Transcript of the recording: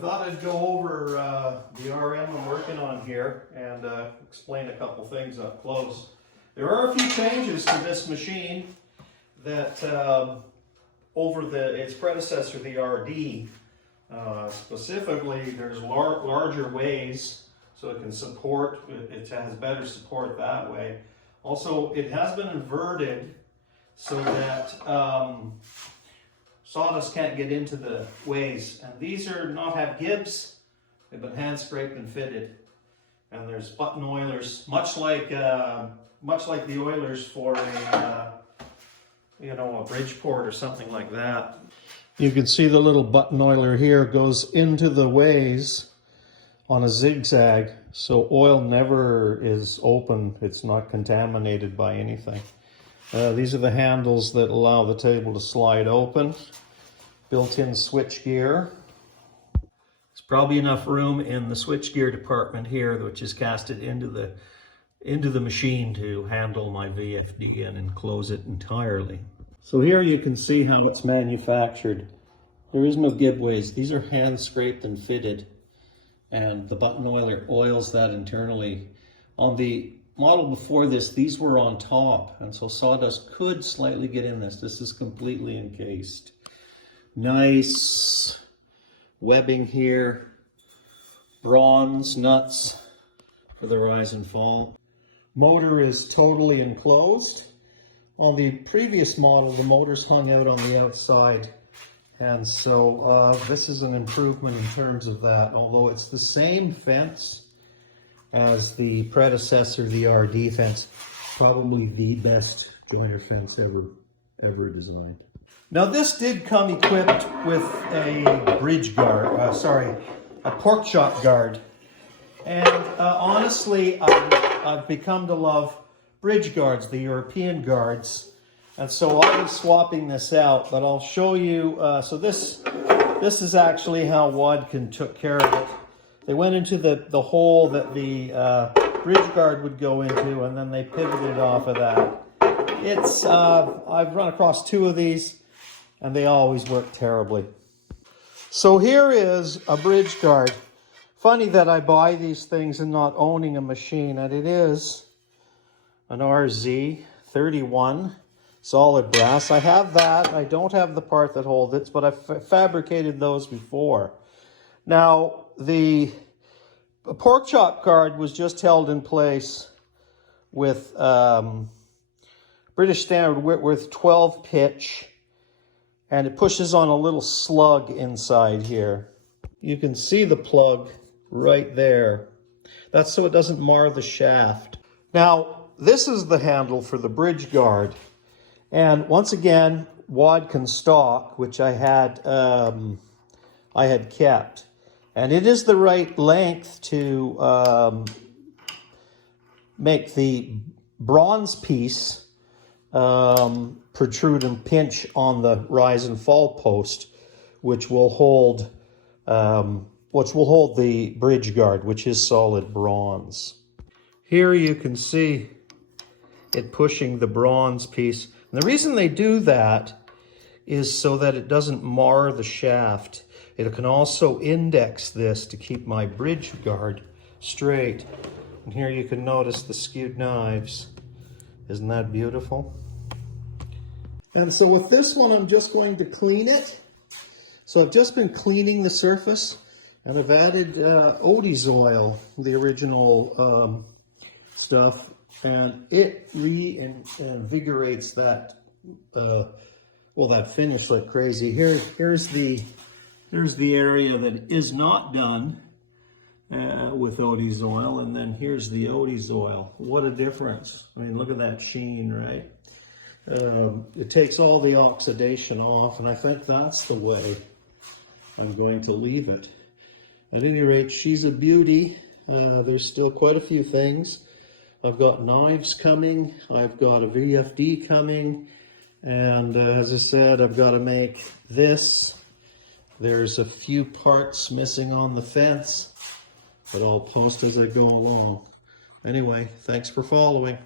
I thought I'd go over the RM I'm working on here and explain a couple things up close. There are a few changes to this machine that over its predecessor, the RD. Specifically, there's larger ways, so it can support, it has better support that way. Also, it has been inverted so that sawdust can't get into the ways. And these are not have gibs, they've been hand scraped and fitted. And there's button oilers, much like the oilers for a a Bridgeport or something like that. You can see the little button oiler here goes into the ways on a zigzag, so oil never is open. It's not contaminated by anything. These are the handles that allow the table to slide open. Built-in switch gear. There's probably enough room in the switch gear department here, which is casted into the machine to handle my VFD and enclose it entirely. So here you can see how it's manufactured. There is no gibways. These are hand scraped and fitted, and the button oiler oils that internally. On the model before this, these were on top, and so sawdust could slightly get in this. This is completely encased. Nice webbing here, bronze nuts for the rise and fall. Motor is totally enclosed. On the previous model, the motors hung out on the outside, and so this is an improvement in terms of that. Although it's the same fence as the predecessor, the RD fence, probably the best jointer fence ever designed. Now this did come equipped with a bridge guard, a pork chop guard. And honestly, I've become to love bridge guards, the European guards. And so I'll be swapping this out, but I'll show you. So this is actually how Wadkin took care of it. They went into the hole that the bridge guard would go into, and then they pivoted off of that. It's I've run across two of these, and they always work terribly. So here is a bridge guard. Funny that I buy these things and not owning a machine, and it is an RZ31 solid brass. I have that. I don't have the part that holds it, but I've fabricated those before. Now, the pork chop guard was just held in place with British Standard Whitworth 12 pitch, and it pushes on a little slug inside here. You can see the plug right there. That's so it doesn't mar the shaft. Now, this is the handle for the bridge guard. And once again, Wadkin stock, which I had kept. And it is the right length to make the bronze piece protrude and pinch on the rise and fall post, which will hold the bridge guard, which is solid bronze. Here you can see it pushing the bronze piece. And the reason they do that is so that it doesn't mar the shaft. It can also index this to keep my bridge guard straight. And here you can notice the skewed knives. Isn't that beautiful? And so with this one, I'm just going to clean it. So I've just been cleaning the surface, and I've added Odie's oil, the original stuff, and it reinvigorates that that finish like crazy. Here's the area that is not done with Odie's oil, and then here's the Odie's oil. What a difference. I mean, look at that sheen, right? It takes all the oxidation off, and I think that's the way I'm going to leave it. At any rate, she's a beauty. There's still quite a few things. I've got knives coming, I've got a VFD coming, and as I said, I've got to make this. There's a few parts missing on the fence, but I'll post as I go along. Anyway, thanks for following.